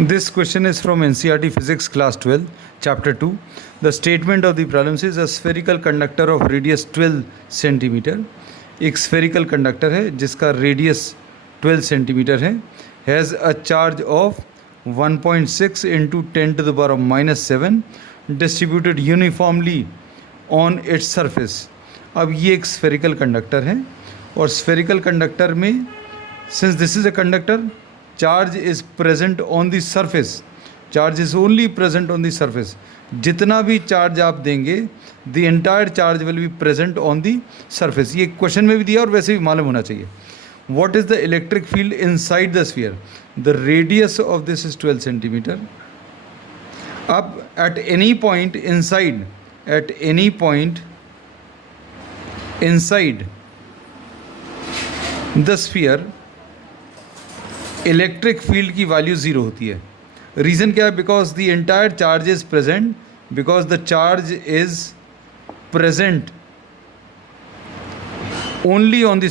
This question is from NCERT Physics Class 12, Chapter 2. The statement of the problem says a spherical conductor of radius 12 centimeter. एक spherical conductor है जिसका radius 12 centimeter है, has a charge of 1.6 into 10 to the power of minus 7 distributed uniformly on its surface. अब ये एक spherical conductor है और spherical conductor में since this is a conductor, charge is present on the surface. Charge is only present on the surface. जितना भी charge आप देंगे the entire charge will be present on the surface. ये question में भी दिया और वैसे भी मालूम होना चाहिए. What is the electric field inside the sphere? The radius of this is 12 centimeter. अब at any point inside the sphere electric field की वैल्यू ज़ीरो होती है. रीज़न क्या है? Because the entire charge is present, because the charge is present only on the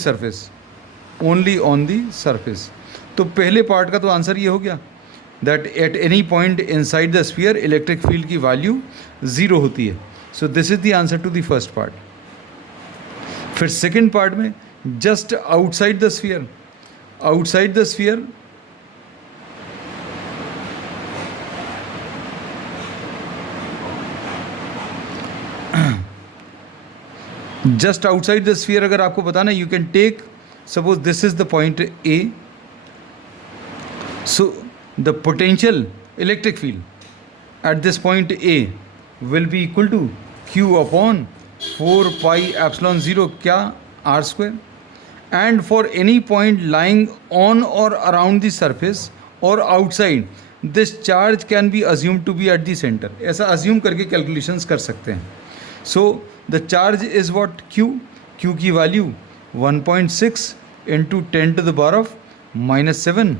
surface. तो पहले part का तो आंसर ये हो गया that at any point inside the sphere electric field की वैल्यू ज़ीरो होती है. So this is the answer to the first part. फिर सेकेंड पार्ट में just outside the sphere just outside the sphere अगर आपको बताना, you can take suppose this is the point A. So the potential electric field at this point A will be equal to Q upon 4 pi epsilon 0 क्या R square. And for any point lying on or around the surface or outside, this charge can be assumed to be at the center. ऐसा assume करके calculations कर सकते हैं. So the charge is what? Q की value 1.6 into 10 to the power of minus 7.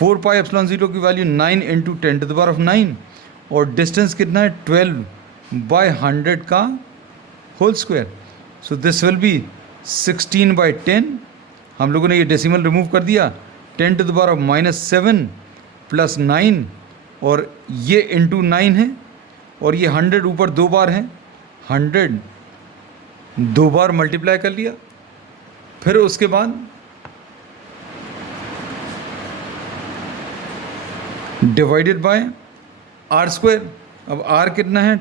4 pi epsilon 0 की value 9 into 10 to the power of 9. और distance कितना है? 12 by 100 का whole square. So this will be 16/10. हम लोगों ने ये डेसिमल रिमूव कर दिया. 10 to the power of minus 7 plus 9 और ये इंटू 9 है और ये 100 ऊपर दो बार है. 100 दो बार मल्टीप्लाई कर लिया. फिर उसके बाद डिवाइडेड बाय आर स्क्वायर. अब आर कितना है?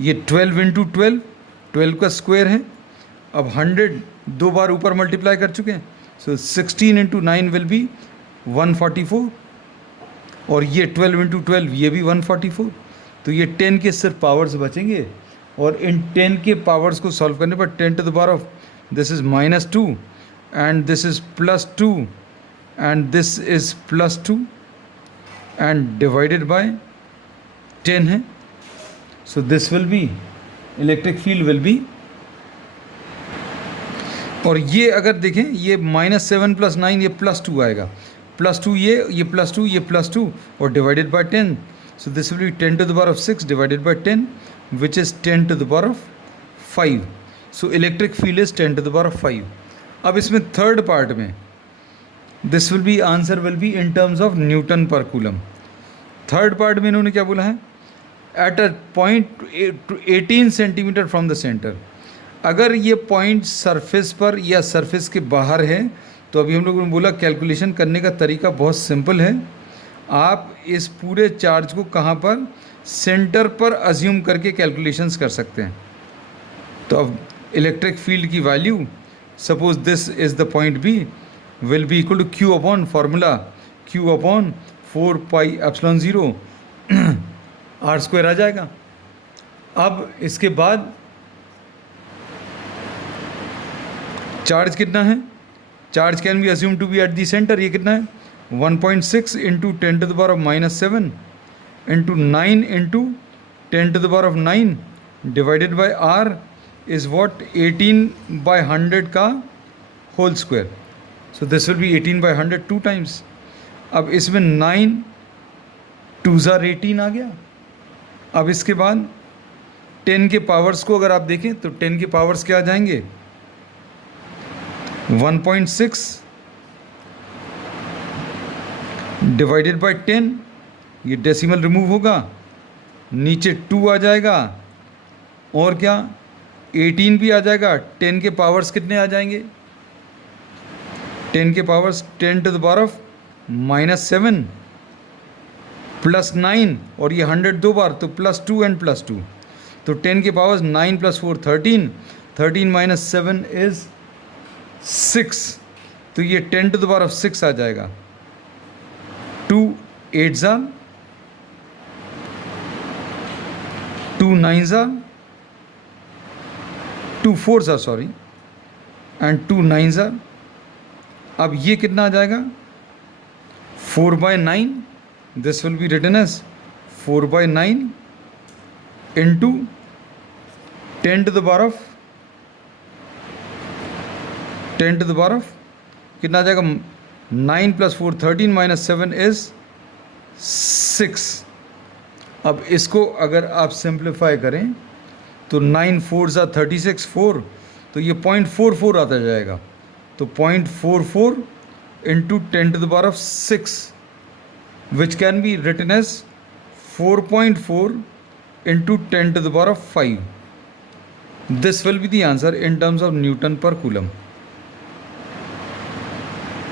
ये 12 इंटू 12 का स्क्वायर है. अब 100 दो बार ऊपर मल्टीप्लाई कर चुके हैं. सो 16 इंटू 9 विल बी 144 और ये 12 इंटू 12 ये भी 144. तो ये 10 के सिर्फ पावर्स बचेंगे और इन 10 के पावर्स को सॉल्व करने पर 10 to the power of this is -2 and this is +2 and this is +2 and divided by 10 है. So this will be electric field will be. और ये अगर देखें ये -7 + 9 ये +2 आएगा. +2 ये +2 ये +2 और divided by 10. So this will be 10 to the power of 6 divided by 10 which is 10 to the power of 5. So electric field is 10 to the power of 5. अब इसमें थर्ड पार्ट में this will be answer will be in terms of newton per coulomb. Third part में इन्होंने क्या बोला है? At a point 18 centimetre from the centre. अगर ये पॉइंट सरफेस पर या सरफेस के बाहर है तो अभी हम लोगों ने बोला कैलकुलेशन करने का तरीका बहुत सिंपल है. आप इस पूरे चार्ज को कहाँ पर? सेंटर पर अज्यूम करके कैलकुलेशंस कर सकते हैं. तो अब इलेक्ट्रिक फील्ड की value suppose this is the point B will be equal to Q upon formula Q upon 4 pi epsilon 0 R square आ जाएगा. अब इसके बाद चार्ज कितना है? Charge can be assume to be at the centre. ये कितना है? 1.6 into 10 to the power of -7 into 9 into 10 to the power of 9 divided by R is what 18/100 का whole square. So this will be 18/100 2 times. अब इसमें 9 2s are 18 आ गया. अब इसके बाद 10 के पावर्स को अगर आप देखें तो 10 के पावर्स क्या आ जाएंगे? 1.6 डिवाइडेड बाय 10, ये डेसिमल रिमूव होगा, नीचे 2 आ जाएगा, और क्या 18 भी आ जाएगा। 10 के पावर्स कितने आ जाएंगे? 10 के powers 10 to the power of -7 plus 9, और ये 100 दो बार तो +2 एंड +2, तो 10 के पावर्स 9 + 4 13, 13 - 7 इज 6, तो ये 10 टू द पावर ऑफ 6 आ जाएगा। 2 8 ज़ा, 2 9 ज़ा, 2 4 ज़ा सॉरी, एंड 2 9 ज़ा। अब ये कितना आ जाएगा? 4/9, this will be written as 4/9 into 10 to the power of कितना आ जाएगा? 9 + 4 13 - 7 इज 6। अब इसको अगर आप सिंप्लीफाई करें तो 9 4 ज़ा 36 4, तो ये 0.44 आता जाएगा। तो 0.44 into 10 to the power of 6, which can be written as 4.4 into 10 to the power of 5। This will be the answer in terms of newton per coulomb.